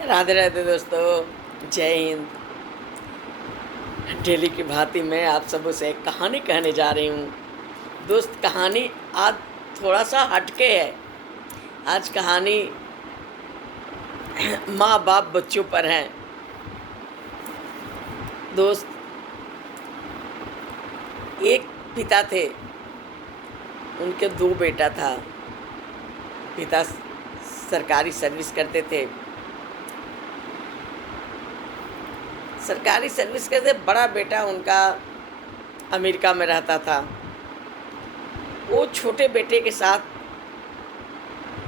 राधे राधे दोस्तों, जय हिंद। डेली की भांति मैं आप सबों से एक कहानी कहने जा रही हूँ। दोस्त, कहानी आज थोड़ा सा हटके है। आज कहानी माँ बाप बच्चों पर है। दोस्त, एक पिता थे, उनके दो बेटा था। पिता सरकारी सर्विस करते थे। बड़ा बेटा उनका अमेरिका में रहता था। वो छोटे बेटे के साथ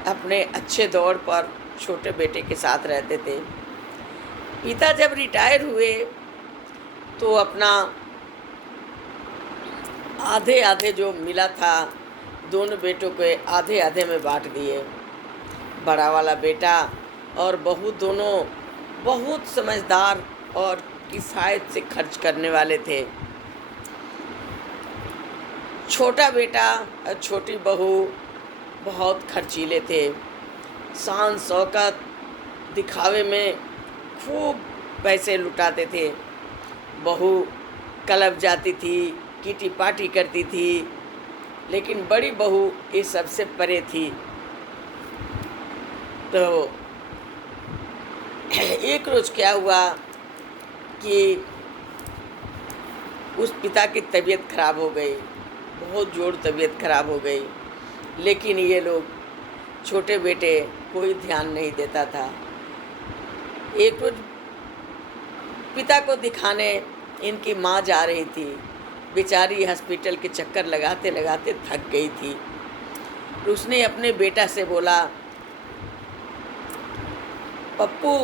अपने अच्छे दौर पर छोटे बेटे के साथ रहते थे। पिता जब रिटायर हुए तो अपना आधे आधे जो मिला था दोनों बेटों को आधे आधे में बांट दिए। बड़ा वाला बेटा और बहू दोनों बहुत समझदार और किफ़ायत से खर्च करने वाले थे। छोटा बेटा और छोटी बहू बहुत खर्चीले थे। शान शौकत दिखावे में खूब पैसे लुटाते थे। बहू क्लब जाती थी, किटी पार्टी करती थी, लेकिन बड़ी बहू ये सबसे परे थी। तो एक रोज़ क्या हुआ कि उस पिता की तबीयत खराब हो गई, बहुत जोर तबीयत खराब हो गई। लेकिन ये लोग छोटे बेटे कोई ध्यान नहीं देता था। एक रोज पिता को दिखाने इनकी माँ जा रही थी। बेचारी हॉस्पिटल के चक्कर लगाते लगाते थक गई थी। उसने अपने बेटा से बोला, पप्पू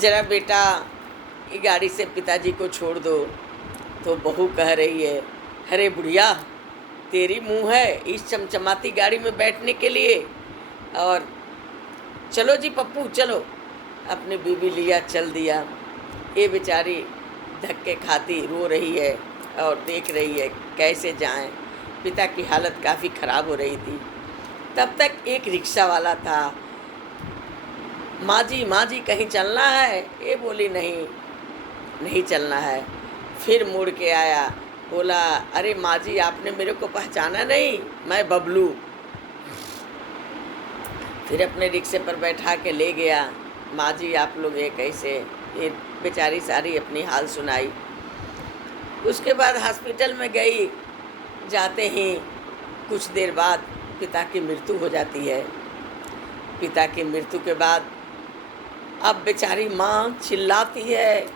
जरा बेटा ये गाड़ी से पिताजी को छोड़ दो। तो बहू कह रही है, अरे बुढ़िया, तेरी मुँह है इस चमचमाती गाड़ी में बैठने के लिए, और चलो जी पप्पू चलो। अपने बीवी लिया चल दिया। ये बेचारी धक्के खाती रो रही है और देख रही है कैसे जाएं। पिता की हालत काफ़ी ख़राब हो रही थी। तब तक एक रिक्शा वाला था। माँ जी कहीं चलना है? ये बोली नहीं चलना है। फिर मुड़ के आया, बोला, अरे माँ जी आपने मेरे को पहचाना नहीं, मैं बबलू। फिर अपने रिक्शे पर बैठा के ले गया। माँ जी आप लोग ये कैसे? ये बेचारी सारी अपनी हाल सुनाई। उसके बाद हॉस्पिटल में गई। जाते ही कुछ देर बाद पिता की मृत्यु हो जाती है। पिता की मृत्यु के बाद अब बेचारी माँ चिल्लाती है,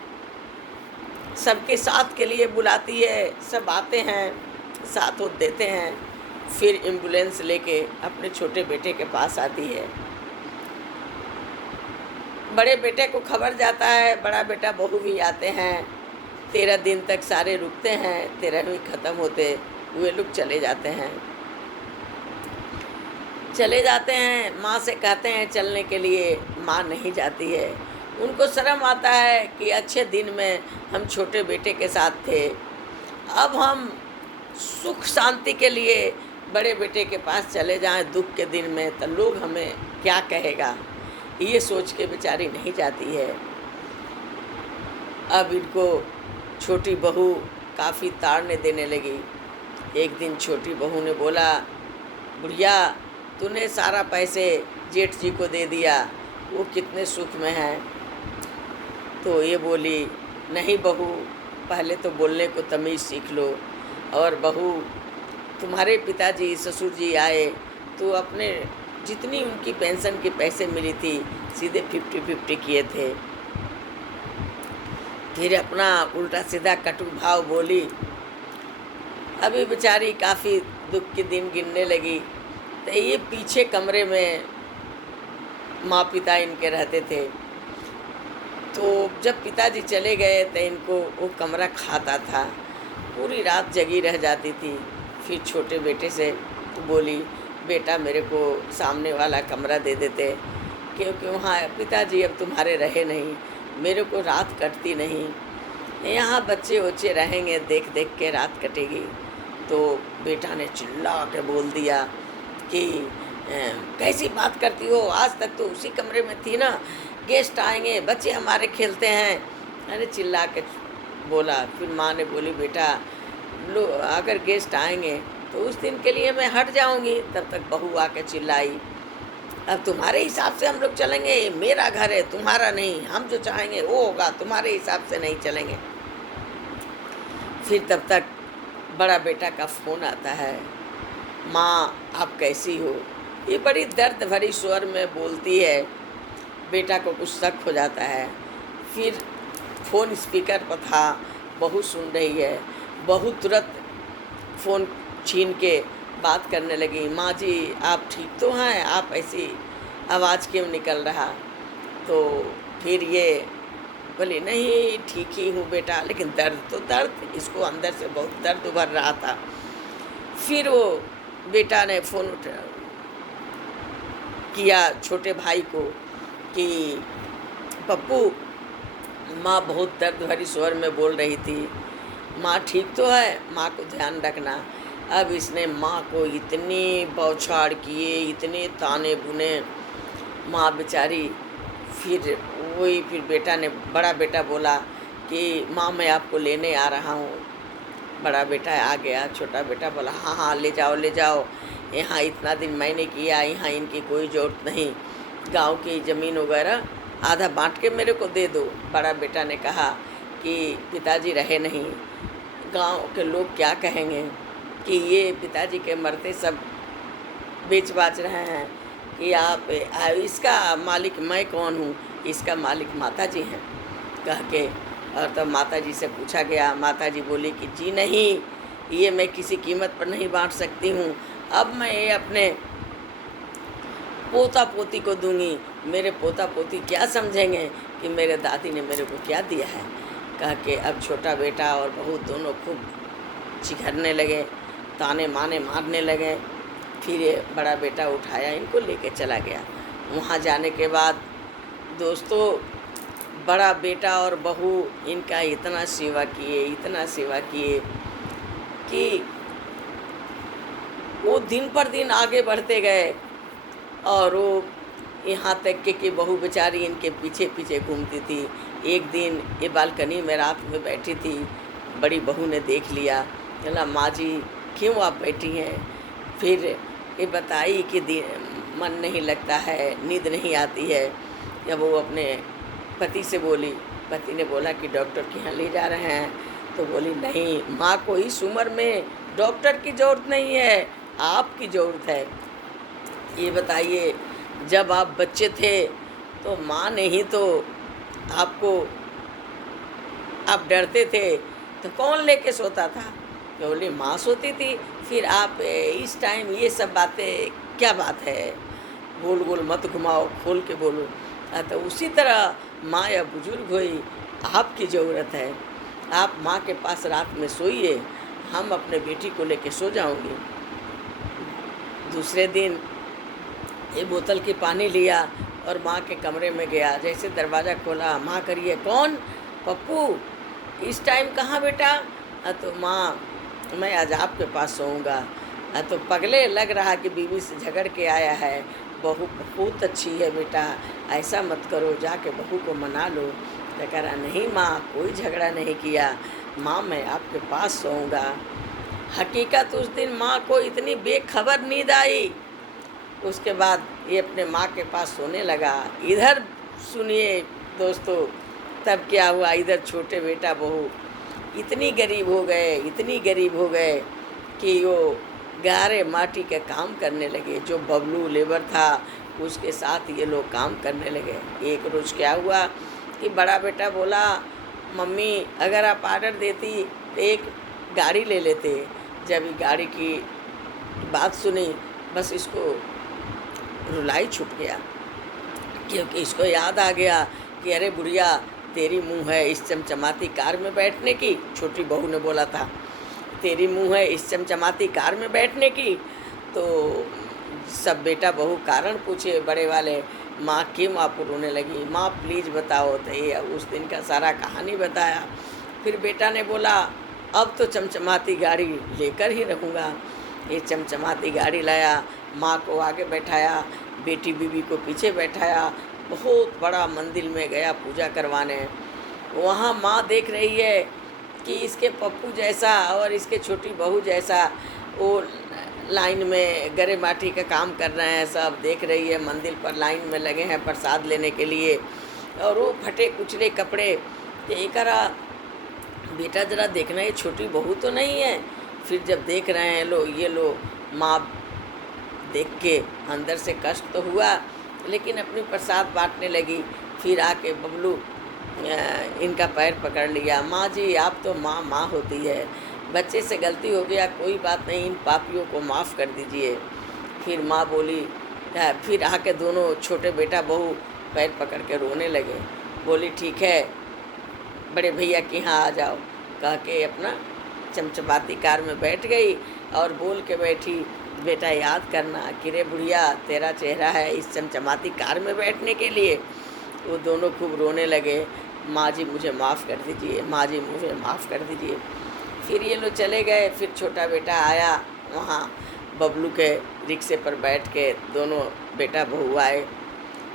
सबके साथ के लिए बुलाती है, सब आते हैं, साथ हो देते हैं। फिर एम्बुलेंस लेके अपने छोटे बेटे के पास आती है। बड़े बेटे को खबर जाता है, बड़ा बेटा बहू भी आते हैं। 13 दिन तक सारे रुकते हैं। 13वीं ख़त्म होते हुए लोग चले जाते हैं। माँ से कहते हैं चलने के लिए, माँ नहीं जाती है। उनको शर्म आता है कि अच्छे दिन में हम छोटे बेटे के साथ थे, अब हम सुख शांति के लिए बड़े बेटे के पास चले जाएं दुख के दिन में, तो लोग हमें क्या कहेगा, ये सोच के बेचारी नहीं जाती है। अब इनको छोटी बहू काफ़ी ताड़ने देने लगी। एक दिन छोटी बहू ने बोला, बुढ़िया तूने सारा पैसे जेठ जी को दे दिया, वो कितने सुख में हैं। तो ये बोली, नहीं बहू, पहले तो बोलने को तमीज़ सीख लो। और बहू, तुम्हारे पिताजी ससुर जी आए तो अपने जितनी उनकी पेंशन के पैसे मिली थी सीधे 50-50 किए थे। फिर अपना उल्टा सीधा कटु भाव बोली। अभी बेचारी काफ़ी दुख के दिन गिनने लगी। तो ये पीछे कमरे में माँ पिता इनके रहते थे। तो जब पिताजी चले गए तो इनको वो कमरा खाता था। पूरी रात जगी रह जाती थी। फिर छोटे बेटे से बोली, बेटा मेरे को सामने वाला कमरा दे देते, क्योंकि वहाँ पिताजी अब तुम्हारे रहे नहीं, मेरे को रात कटती नहीं, यहाँ बच्चे बच्चे रहेंगे, देख देख के रात कटेगी। तो बेटा ने चिल्ला के बोल दिया कि कैसी बात करती हो, आज तक तो उसी कमरे में थी ना, गेस्ट आएंगे, बच्चे हमारे खेलते हैं। अरे चिल्ला के बोला। फिर माँ ने बोली बेटा लो, अगर गेस्ट आएंगे तो उस दिन के लिए मैं हट जाऊंगी। तब तक बहू आके चिल्लाई, अब तुम्हारे हिसाब से हम लोग चलेंगे, ये मेरा घर है तुम्हारा नहीं, हम जो चाहेंगे वो होगा, तुम्हारे हिसाब से नहीं चलेंगे। फिर तब तक बड़ा बेटा का फ़ोन आता है, माँ आप कैसी हो। ये बड़ी दर्द भरी स्वर में बोलती है। बेटा को कुछ शक हो जाता है। फिर फ़ोन स्पीकर पर था, बहू सुन रही है। बहू तुरंत फ़ोन छीन के बात करने लगी, माँ जी आप ठीक तो हैं, आप ऐसी आवाज़ क्यों निकल रहा। तो फिर ये बोली नहीं ठीक ही हूँ बेटा, लेकिन दर्द तो दर्द, इसको अंदर से बहुत दर्द उभर रहा था। फिर वो बेटा ने फ़ोन किया छोटे भाई को कि पप्पू माँ बहुत दर्द भरी स्वर में बोल रही थी, माँ ठीक तो है, माँ को ध्यान रखना। अब इसने माँ को इतनी बौछार किए, इतने ताने बुने, माँ बेचारी। फिर बेटा ने, बड़ा बेटा बोला कि माँ मैं आपको लेने आ रहा हूँ। बड़ा बेटा आ गया, छोटा बेटा बोला हाँ हाँ ले जाओ ले जाओ, यहाँ इतना दिन मैंने किया, यहाँ इनकी कोई ज़रूरत नहीं, गांव की ज़मीन वगैरह आधा बांट के मेरे को दे दो। बड़ा बेटा ने कहा कि पिताजी रहे नहीं, गांव के लोग क्या कहेंगे कि ये पिताजी के मरते सब बेच बाच रहे हैं, कि आप इसका मालिक मैं कौन हूँ, इसका मालिक माताजी हैं कह के। और तब माताजी से पूछा गया, माताजी बोली कि जी नहीं, ये मैं किसी कीमत पर नहीं बांट सकती हूँ, अब मैं ये अपने पोता पोती को दूंगी, मेरे पोता पोती क्या समझेंगे कि मेरे दादी ने मेरे को क्या दिया है कह के। अब छोटा बेटा और बहू दोनों खूब चिघरने लगे, ताने माने मारने लगे। फिर ये बड़ा बेटा उठाया, इनको लेके चला गया। वहाँ जाने के बाद दोस्तों बड़ा बेटा और बहू इनका इतना सेवा किए कि वो दिन पर दिन आगे बढ़ते गए। और वो यहाँ तक कि बहू बेचारी इनके पीछे पीछे घूमती थी। एक दिन ये बालकनी में रात में बैठी थी, बड़ी बहू ने देख लिया, बोला माँ जी क्यों आप बैठी हैं। फिर ये बताई कि मन नहीं लगता है, नींद नहीं आती है। जब वो अपने पति से बोली, पति ने बोला कि डॉक्टर के यहाँ ले जा रहे हैं। तो बोली नहीं माँ को इस उम्र में डॉक्टर की ज़रूरत नहीं है, आपकी ज़रूरत है। ये बताइए जब आप बच्चे थे तो माँ ने ही तो आपको, आप डरते थे तो कौन लेके सोता था। तो बोली माँ सोती थी। फिर आप इस टाइम ये सब बातें क्या बात है, गोल गोल मत घुमाओ, खोल के बोलो। तो उसी तरह माँ या बुजुर्ग हुई, आपकी ज़रूरत है, आप माँ के पास रात में सोइए, हम अपने बेटी को लेके सो जाऊंगी। दूसरे दिन ये बोतल की पानी लिया और माँ के कमरे में गया। जैसे दरवाज़ा खोला, माँ करिए कौन, पप्पू इस टाइम कहाँ बेटा। तो माँ मैं आज आपके पास सोऊंगा। तो पगले लग रहा कि बीवी से झगड़ के आया है, बहू बहुत अच्छी है बेटा, ऐसा मत करो, जाके बहू को मना लो। तो कह रहा नहीं माँ कोई झगड़ा नहीं किया, माँ मैं आपके पास सोऊंगा। हकीकत उस दिन माँ को इतनी बेखबर नींद आई। उसके बाद ये अपने माँ के पास सोने लगा। इधर सुनिए दोस्तों तब क्या हुआ, इधर छोटे बेटा बहू इतनी गरीब हो गए कि वो गारे माटी के काम करने लगे। जो बबलू लेबर था उसके साथ ये लोग काम करने लगे। एक रोज़ क्या हुआ कि बड़ा बेटा बोला मम्मी अगर आप आर्डर देती तो एक गाड़ी ले लेते। जब गाड़ी की बात सुनी बस इसको रुलाई छूट गया, क्योंकि इसको याद आ गया कि अरे बुढ़िया तेरी मुँह है इस चमचमाती कार में बैठने की। छोटी बहू ने बोला था तेरी मुँह है इस चमचमाती कार में बैठने की। तो सब बेटा बहू कारण पूछे बड़े वाले, माँ क्यों आप रोने लगी, माँ प्लीज़ बताओ। तो ये उस दिन का सारा कहानी बताया। फिर बेटा ने बोला अब तो चमचमाती गाड़ी लेकर ही रहूँगा। ये चमचमाती गाड़ी लाया, माँ को आगे बैठाया, बेटी बीवी को पीछे बैठाया। बहुत बड़ा मंदिर में गया पूजा करवाने। वहाँ माँ देख रही है कि इसके पप्पू जैसा और इसके छोटी बहू जैसा वो लाइन में गरे माटी का काम कर रहे हैं। सब देख रही है, मंदिर पर लाइन में लगे हैं प्रसाद लेने के लिए। और वो फटे कुचले कपड़े। तो एकरा बेटा ज़रा देखना, ये छोटी बहू तो नहीं है। फिर जब देख रहे हैं ये लो, माँ देख के अंदर से कष्ट तो हुआ, लेकिन अपनी प्रसाद बांटने लगी। फिर आके बबलू इनका पैर पकड़ लिया। माँ जी, आप तो माँ होती है, बच्चे से गलती हो गया, कोई बात नहीं, इन पापियों को माफ़ कर दीजिए। फिर माँ बोली, फिर आके दोनों छोटे बेटा बहू पैर पकड़ के रोने लगे। बोली ठीक है, बड़े भैया के यहाँ आ जाओ, कह के अपना चमचमाती कार में बैठ गई और बोल के बैठी, बेटा याद करना कि रे बुढ़िया, तेरा चेहरा है इस चमचमाती कार में बैठने के लिए। वो दोनों खूब रोने लगे, माँ जी मुझे माफ़ कर दीजिए, माँ जी मुझे माफ़ कर दीजिए। फिर ये लोग चले गए। फिर छोटा बेटा आया, वहाँ बबलू के रिक्शे पर बैठ के दोनों बेटा बहू आए।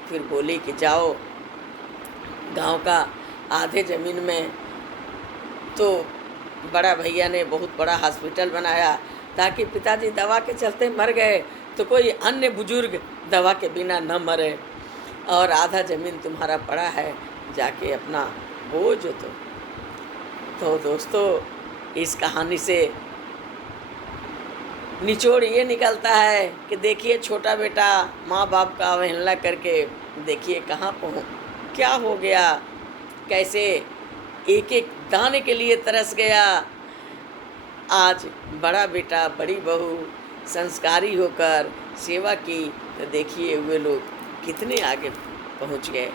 फिर बोली कि जाओ, गांव का आधे ज़मीन में तो बड़ा भैया ने बहुत बड़ा हॉस्पिटल बनाया, ताकि पिताजी दवा के चलते मर गए तो कोई अन्य बुजुर्ग दवा के बिना न मरे। और आधा ज़मीन तुम्हारा पड़ा है, जाके अपना बोझ तो दोस्तों, इस कहानी से निचोड़ ये निकलता है कि देखिए छोटा बेटा माँ बाप का अवहेलना करके देखिए कहाँ क्या हो गया, कैसे एक एक दाने के लिए तरस गया। आज बड़ा बेटा बड़ी बहू संस्कारी होकर सेवा की, तो देखिए वे लोग कितने आगे पहुँच गए।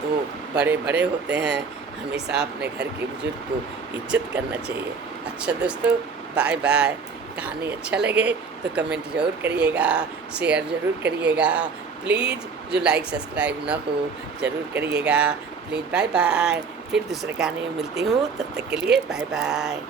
तो बड़े बड़े होते हैं, हमेशा अपने घर के बुजुर्ग को इज्जत करना चाहिए। अच्छा दोस्तों, बाय बाय। कहानी अच्छा लगे तो कमेंट ज़रूर करिएगा, शेयर ज़रूर करिएगा। प्लीज़ जो लाइक सब्सक्राइब ना हो ज़रूर करिएगा। Please bye bye. फिर दूसरे कहानी में मिलती हूँ, तब तक के लिए बाय बाय।